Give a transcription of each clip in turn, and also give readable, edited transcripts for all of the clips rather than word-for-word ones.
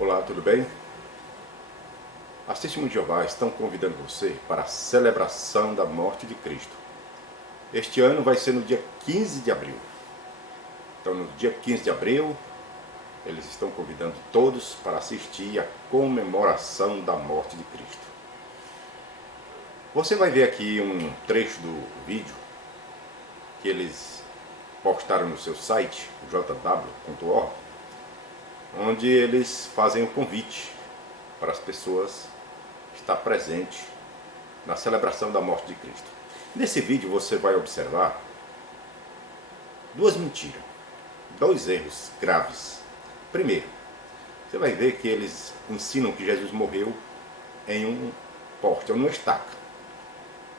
Olá, tudo bem? As Testemunhas de Jeová estão convidando você para a celebração da morte de Cristo. Este ano vai ser no dia 15 de abril. Então, no dia 15 de abril, eles estão convidando todos para assistir à comemoração da morte de Cristo. Você vai ver aqui um trecho do vídeo que eles postaram no seu site, jw.org, onde eles fazem o convite para as pessoas estar presentes na celebração da morte de Cristo. Nesse vídeo você vai observar duas mentiras, dois erros graves. Primeiro, você vai ver que eles ensinam que Jesus morreu em um poste ou numa estaca.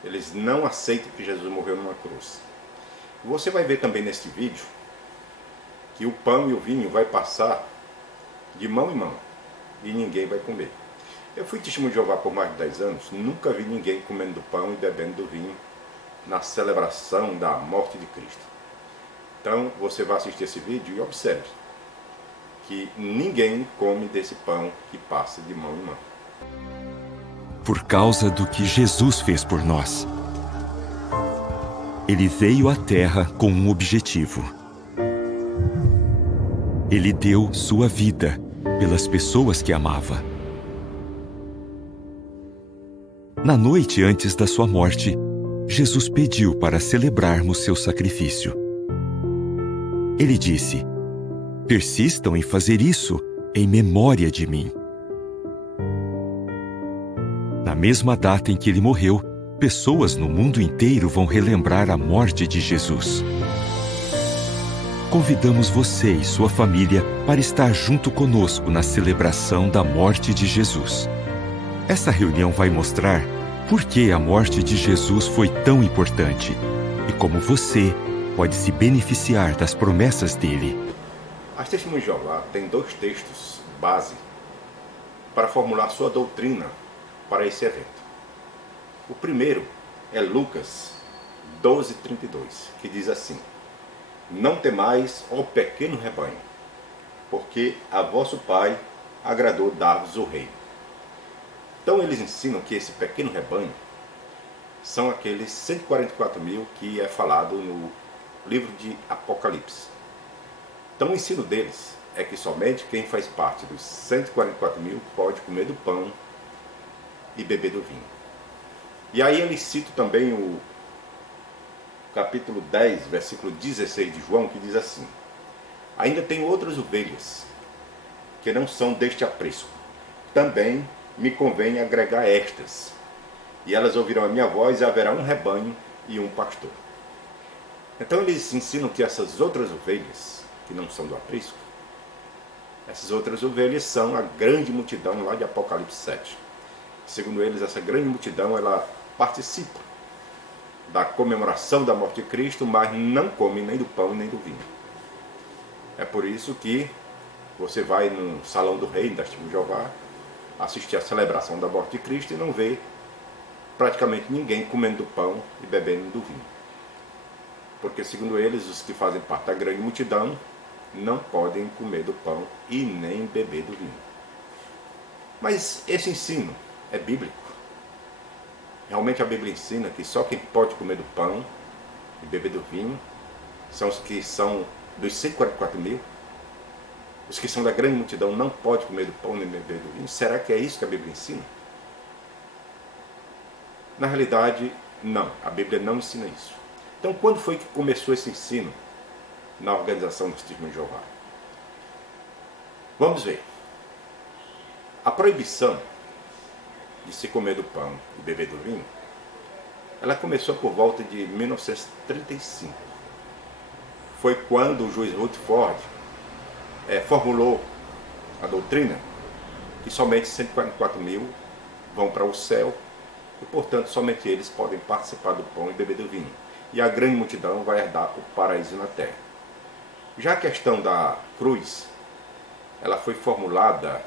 Eles não aceitam que Jesus morreu numa cruz. Você vai ver também neste vídeo que o pão e o vinho vai passar de mão em mão e ninguém vai comer. Eu fui testemunho de Jeová por mais de 10 anos, nunca vi ninguém comendo do pão e bebendo do vinho na celebração da morte de Cristo. Então você vai assistir esse vídeo e observe que ninguém come desse pão que passa de mão em mão. Por causa do que Jesus fez por nós. Ele veio à Terra com um objetivo. Ele deu sua vida pelas pessoas que amava. Na noite antes da sua morte, Jesus pediu para celebrarmos seu sacrifício. Ele disse: "Persistam em fazer isso em memória de mim." Na mesma data em que ele morreu, pessoas no mundo inteiro vão relembrar a morte de Jesus. Convidamos você e sua família para estar junto conosco na celebração da morte de Jesus. Essa reunião vai mostrar por que a morte de Jesus foi tão importante e como você pode se beneficiar das promessas dele. As Testemunhas de Jeová têm dois textos base para formular sua doutrina para esse evento. O primeiro é Lucas 12:32, que diz assim: "Não temais, ó pequeno rebanho, porque a vosso Pai agradou dar-vos o reino." Então eles ensinam que esse pequeno rebanho são aqueles 144.000 que é falado no livro de Apocalipse. Então o ensino deles é que somente quem faz parte dos 144.000 pode comer do pão e beber do vinho. E aí eles citam também o capítulo 10, versículo 16 de João, que diz assim: "Ainda tenho outras ovelhas, que não são deste aprisco. Também me convém agregar estas, e elas ouvirão a minha voz, e haverá um rebanho e um pastor." Então eles ensinam que essas outras ovelhas, que não são do aprisco, essas outras ovelhas são a grande multidão lá de Apocalipse 7. Segundo eles, essa grande multidão, ela participa da comemoração da morte de Cristo, mas não come nem do pão nem do vinho. É por isso que você vai no Salão do Rei, da Testemunhas de Jeová, assistir a celebração da morte de Cristo e não vê praticamente ninguém comendo do pão e bebendo do vinho. Porque, segundo eles, os que fazem parte da grande multidão não podem comer do pão e nem beber do vinho. Mas esse ensino é bíblico? Realmente a Bíblia ensina que só quem pode comer do pão e beber do vinho são os que são dos 144.000? Os que são da grande multidão não podem comer do pão nem beber do vinho? Será que é isso que a Bíblia ensina? Na realidade, não. A Bíblia não ensina isso. Então, quando foi que começou esse ensino na organização dos Testemunhas de Jeová? Vamos ver. A proibição de se comer do pão e beber do vinho, ela começou por volta de 1935. Foi quando o juiz Rutherford formulou a doutrina que somente 144.000 vão para o céu e, portanto, somente eles podem participar do pão e beber do vinho. E a grande multidão vai herdar o paraíso na terra. Já a questão da cruz, ela foi formulada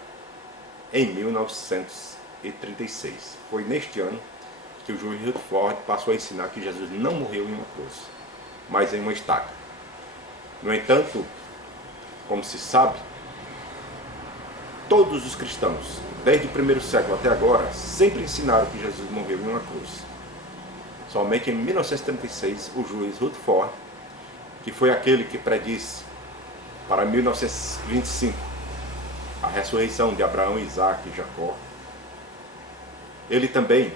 em 1936. Foi neste ano que o juiz Rutherford passou a ensinar que Jesus não morreu em uma cruz, mas em uma estaca. No entanto, como se sabe, todos os cristãos, desde o primeiro século até agora, sempre ensinaram que Jesus morreu em uma cruz. Somente em 1936, o juiz Rutherford, que foi aquele que predisse para 1925 a ressurreição de Abraão, Isaac e Jacó, ele também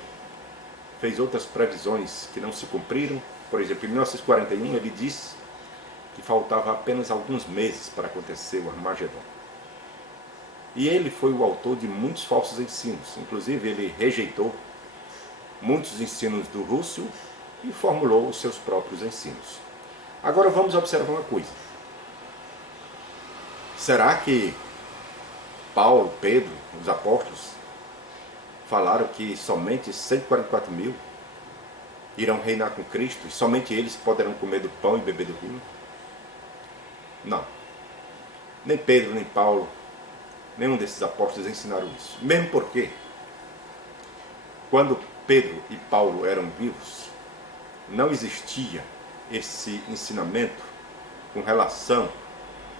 fez outras previsões que não se cumpriram. Por exemplo, em 1941 ele disse que faltava apenas alguns meses para acontecer o Armagedon. E ele foi o autor de muitos falsos ensinos. Inclusive ele rejeitou muitos ensinos do Russell e formulou os seus próprios ensinos. Agora vamos observar uma coisa. Será que Paulo, Pedro, os apóstolos, falaram que somente 144 mil irão reinar com Cristo e somente eles poderão comer do pão e beber do vinho? Não. Nem Pedro, nem Paulo, nenhum desses apóstolos ensinaram isso. Mesmo porque, quando Pedro e Paulo eram vivos, não existia esse ensinamento com relação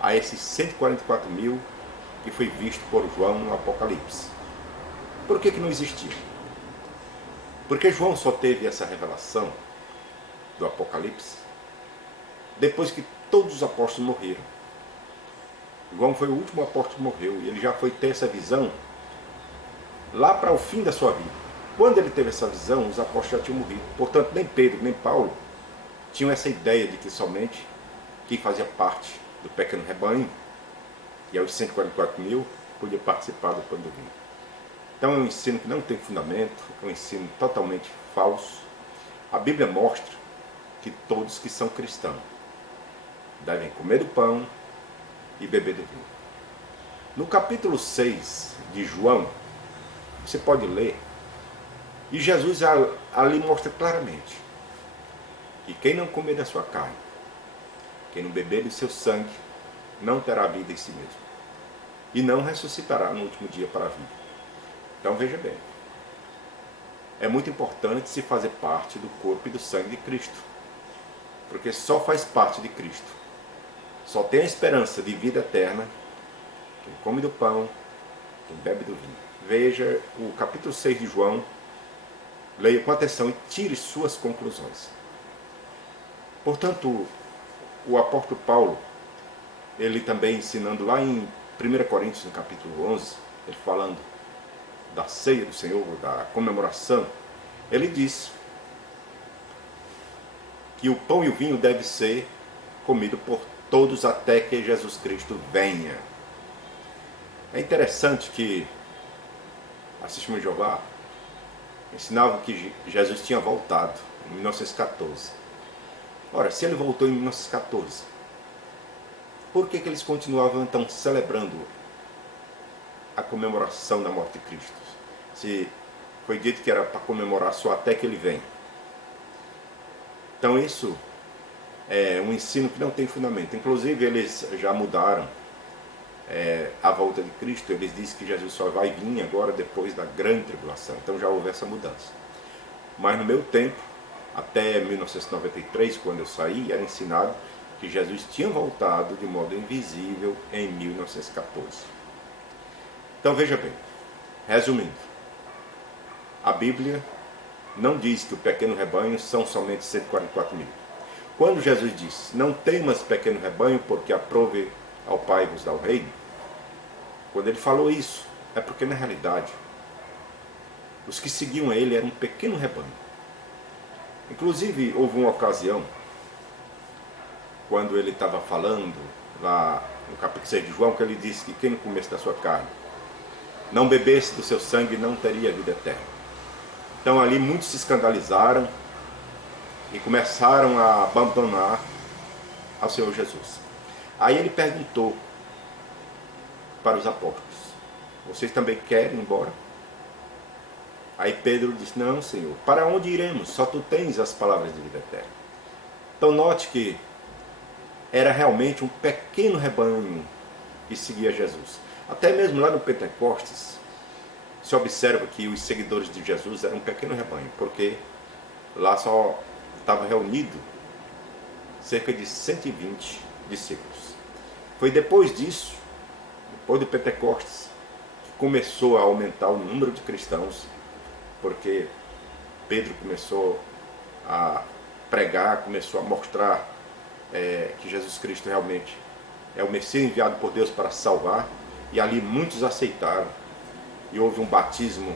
a esses 144 mil que foi visto por João no Apocalipse. Por que não existia? Porque João só teve essa revelação do Apocalipse depois que todos os apóstolos morreram. João foi o último apóstolo que morreu e ele já foi ter essa visão lá para o fim da sua vida. Quando ele teve essa visão, os apóstolos já tinham morrido. Portanto, nem Pedro, nem Paulo tinham essa ideia de que somente quem fazia parte do pequeno rebanho, que é os 144 mil, podia participar do pão do vinho. Então é um ensino que não tem fundamento, é um ensino totalmente falso. A Bíblia mostra que todos que são cristãos devem comer do pão e beber do vinho. No capítulo 6 de João, você pode ler, e Jesus ali mostra claramente que quem não comer da sua carne, quem não beber do seu sangue, não terá vida em si mesmo, e não ressuscitará no último dia para a vida. Então veja bem, é muito importante se fazer parte do corpo e do sangue de Cristo, porque só faz parte de Cristo, só tem a esperança de vida eterna quem come do pão, quem bebe do vinho. Veja o capítulo 6 de João, leia com atenção e tire suas conclusões. Portanto, o apóstolo Paulo, ele também ensinando lá em 1 Coríntios, no capítulo 11, ele falando da ceia do Senhor, da comemoração, ele diz que o pão e o vinho deve ser comido por todos até que Jesus Cristo venha. É interessante que a Testemunha de Jeová ensinava que Jesus tinha voltado em 1914. Ora, se ele voltou em 1914, por que eles continuavam então celebrando a comemoração da morte de Cristo? Se foi dito que era para comemorar só até que ele venha. Então isso é um ensino que não tem fundamento. Inclusive eles já mudaram a volta de Cristo. Eles dizem que Jesus só vai vir agora depois da grande tribulação. Então já houve essa mudança. Mas no meu tempo, até 1993, quando eu saí, era ensinado que Jesus tinha voltado de modo invisível em 1914. Então veja bem, resumindo, a Bíblia não diz que o pequeno rebanho são somente 144 mil. Quando Jesus diz, não temas pequeno rebanho, porque aprove ao Pai vos dá o reino, quando ele falou isso, é porque na realidade, os que seguiam a ele eram um pequeno rebanho. Inclusive, houve uma ocasião, quando ele estava falando, lá no capítulo 6 de João, que ele disse que quem não comesse da sua carne, não bebesse do seu sangue, não teria vida eterna. Então ali muitos se escandalizaram e começaram a abandonar ao Senhor Jesus. Aí ele perguntou para os apóstolos, vocês também querem ir embora? Aí Pedro disse, não, Senhor, para onde iremos? Só tu tens as palavras de vida eterna. Então note que era realmente um pequeno rebanho que seguia Jesus. Até mesmo lá no Pentecostes, se observa que os seguidores de Jesus eram um pequeno rebanho, porque lá só estava reunido cerca de 120 discípulos. Foi depois disso, depois do Pentecostes, começou a aumentar o número de cristãos, porque Pedro começou a pregar, começou a mostrar que Jesus Cristo realmente é o Messias enviado por Deus para salvar, e ali muitos aceitaram, e houve um batismo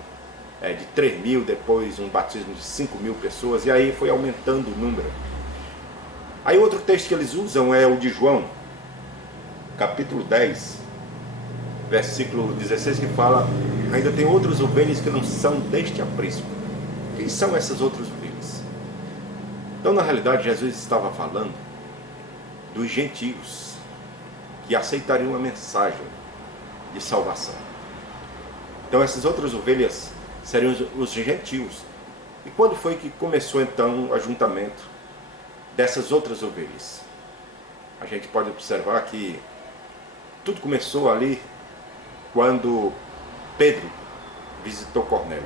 de 3.000, depois um batismo de 5.000 pessoas, e aí foi aumentando o número. Aí outro texto que eles usam é o de João, capítulo 10, versículo 16, que fala: ainda tem outras ovelhas que não são deste aprisco. Quem são essas outras ovelhas? Então, na realidade, Jesus estava falando dos gentios que aceitariam a mensagem de salvação. Então, essas outras ovelhas seriam os gentios. E quando foi que começou então o ajuntamento dessas outras ovelhas? A gente pode observar que tudo começou ali quando Pedro visitou Cornélio,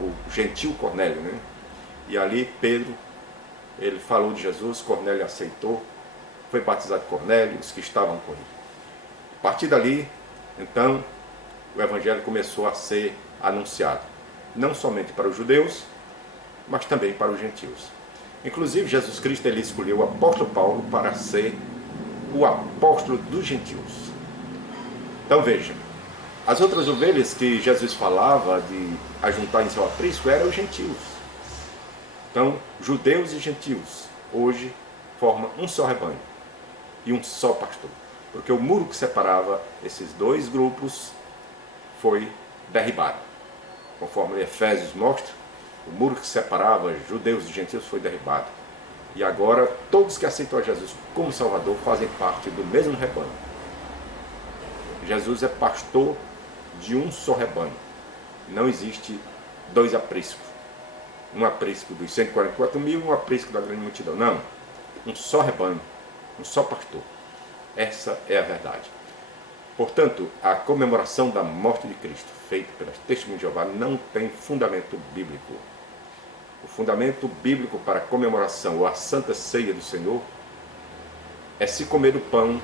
o gentil Cornélio, né? E ali Pedro, ele falou de Jesus, Cornélio aceitou, foi batizado Cornélio, os que estavam com ele. A partir dali, então, o evangelho começou a ser anunciado, não somente para os judeus, mas também para os gentios. Inclusive, Jesus Cristo, ele escolheu o apóstolo Paulo para ser o apóstolo dos gentios. Então veja, as outras ovelhas que Jesus falava de ajuntar em seu aprisco eram os gentios. Então, judeus e gentios hoje formam um só rebanho e um só pastor, porque o muro que separava esses dois grupos foi derribado. Conforme Efésios mostra, o muro que separava judeus e gentios foi derribado. E agora todos que aceitam a Jesus como Salvador fazem parte do mesmo rebanho. Jesus é pastor de um só rebanho. Não existe dois apriscos. Um aprisco dos 144.000 e um aprisco da grande multidão. Não. Um só rebanho, um só pastor. Essa é a verdade. Portanto, a comemoração da morte de Cristo, feita pelas Testemunhas de Jeová, não tem fundamento bíblico. O fundamento bíblico para a comemoração ou a Santa Ceia do Senhor é se comer do pão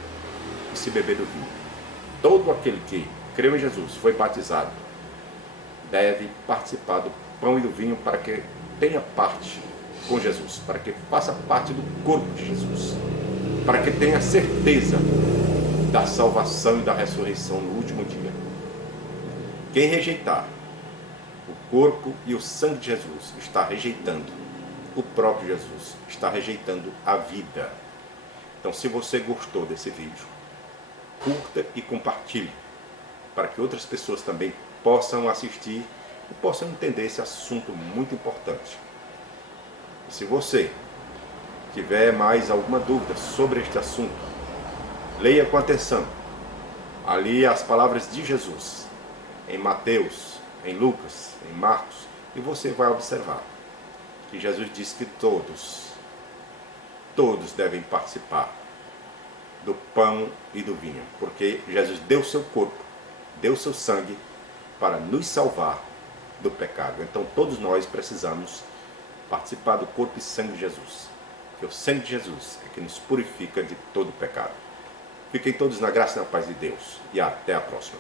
e se beber do vinho. Todo aquele que creu em Jesus, foi batizado, deve participar do pão e do vinho para que tenha parte com Jesus, para que faça parte do corpo de Jesus, para que tenha certeza da salvação e da ressurreição no último dia. Quem rejeitar o corpo e o sangue de Jesus está rejeitando o próprio Jesus, está rejeitando a vida. Então, se você gostou desse vídeo, curta e compartilhe, para que outras pessoas também possam assistir e possam entender esse assunto muito importante. E se você tiver mais alguma dúvida sobre este assunto, leia com atenção ali as palavras de Jesus, em Mateus, em Lucas, em Marcos, e você vai observar que Jesus diz que todos devem participar do pão e do vinho, porque Jesus deu seu corpo, deu seu sangue para nos salvar do pecado. Então todos nós precisamos participar do corpo e sangue de Jesus, porque o sangue de Jesus é que nos purifica de todo pecado. Fiquem todos na graça e na paz de Deus, e até a próxima.